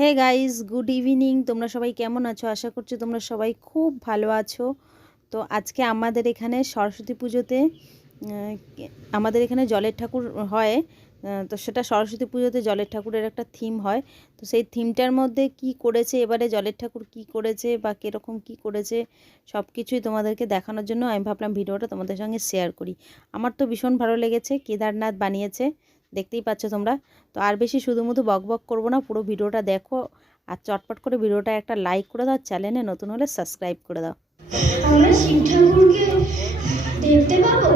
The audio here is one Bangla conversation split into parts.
Hey guys, good evening. তোমরা সবাই কেমন আছো? আশা করছি তোমরা সবাই খুব ভালো আছো। তো আজকে আমাদের এখানে সরস্বতী পুজোতে আমাদের এখানে জলের ঠাকুর হয়। তো সেটা সরস্বতী পুজোতে জলের ঠাকুরের একটা থিম হয়। তো সেই থিমটার মধ্যে কি করেছে এবারে জলের ঠাকুর কি করেছে বা কীরকম কি করেছে সব কিছুই তোমাদেরকে দেখানোর জন্য আমি ভাবলাম ভিডিওটা তোমাদের সঙ্গে শেয়ার করি। আমার তো ভীষণ ভালো লেগেছে। কেদারনাথ বানিয়েছে, দেখতেই পাচ্ছ তোমরা। তো আর বেশি শুধুমুধু বক বক করবো না, পুরো ভিডিওটা দেখো আর চটপট করে ভিডিওটা একটা লাইক করে দাও, চ্যানেলে নতুন হলে সাবস্ক্রাইব করে দাও। আমরা শিব ঠাকুরকে দেখতে পাবো?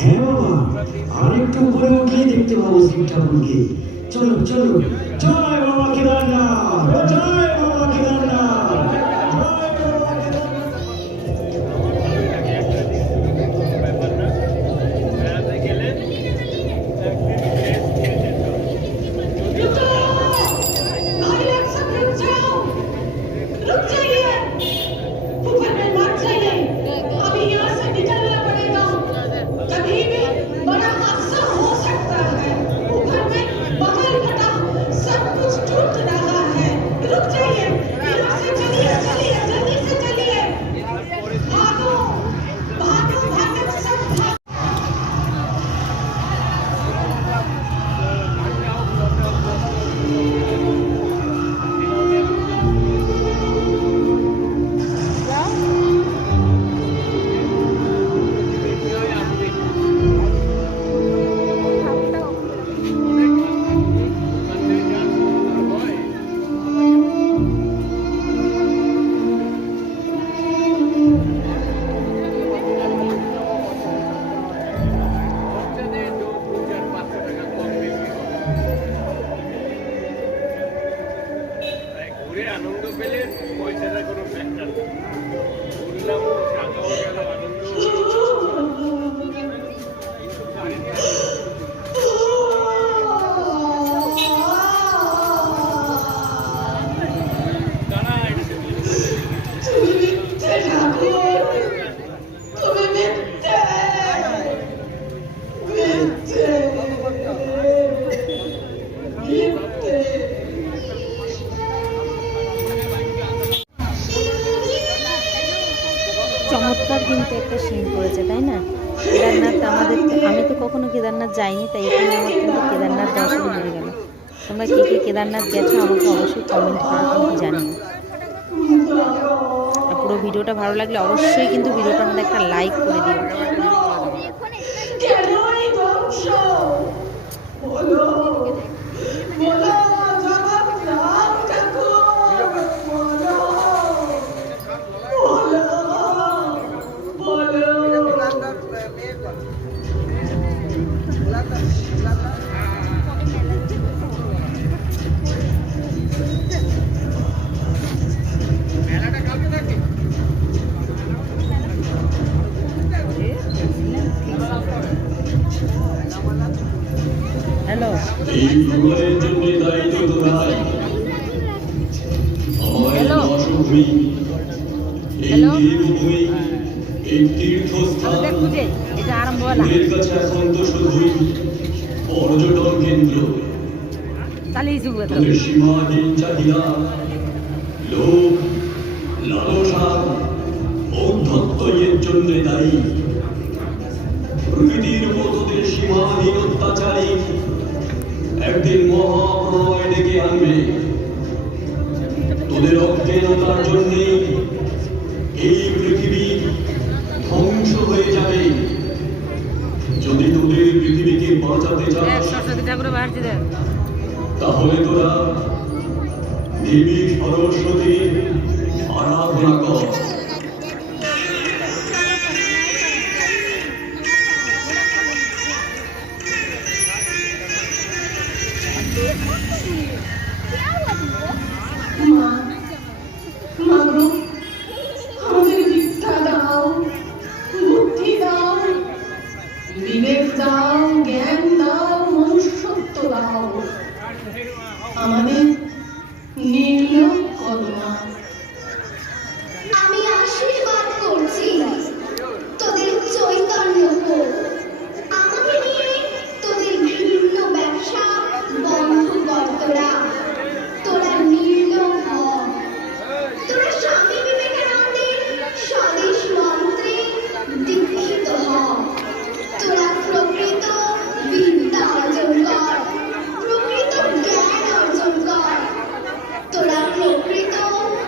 হ্যাঁ বাবা, আরেকটু উপরে উঠলে দেখতে পাবো শিব ঠাকুরকে। চলো চলো। জয় বাবা কেদারনাথ, জয় বাবা কেদারনাথ। আনন্দ পেলে পয়সাটা কোনো ফ্যাক্টর ঘুরলাম, টাকাও গেল, আনন্দ। চমৎকার কিন্তু একটা সিন করেছে, তাই না? কেদারনাথ আমি তো কখনো কেদারনাথ যাইনি, তাই এখানে আমার কিন্তু কেদারনাথ দর্শন হয়ে গেল। তোমরা কে কে কেদারনাথ গেছো আমাকে অবশ্যই কমেন্ট করে কিন্তু জানিও। আর পুরো ভিডিওটা ভালো লাগলে অবশ্যই কিন্তু ভিডিওটার মধ্যে একটা লাইক করে দিও। হ্যালো, এই ভ্রমণের জন্য দায়িত্ব তোমার। Hello, hello. এই দেবভূমি, এই তীর্থস্থান এর কাছে এখন তো শুধুই পর্যটন কেন্দ্র। তোদের সীমাহীন চাহিদা, লোভ, লালসা, ঔদ্ধত্য এর জন্য দায়ী। প্রকৃতির উপর তোদের সীমাহীন অত্যাচারী একদিন মহাপ্রলয় ডেকে আনবে। তোদের অজ্ঞানতার জন্যে এই পৃথিবী ধ্বংস হয়ে যাবে। যদি তোদের পৃথিবীকে বাঁচাতে চাস তাহলে তোরা দেবী সরস্বতীর আরাধনা কর। আমাদের বিদ্যা দাও, বুদ্ধি দাও, বিবেক দাও, জ্ঞান দাও, মনুষ্যত্ব দাও। আমাদের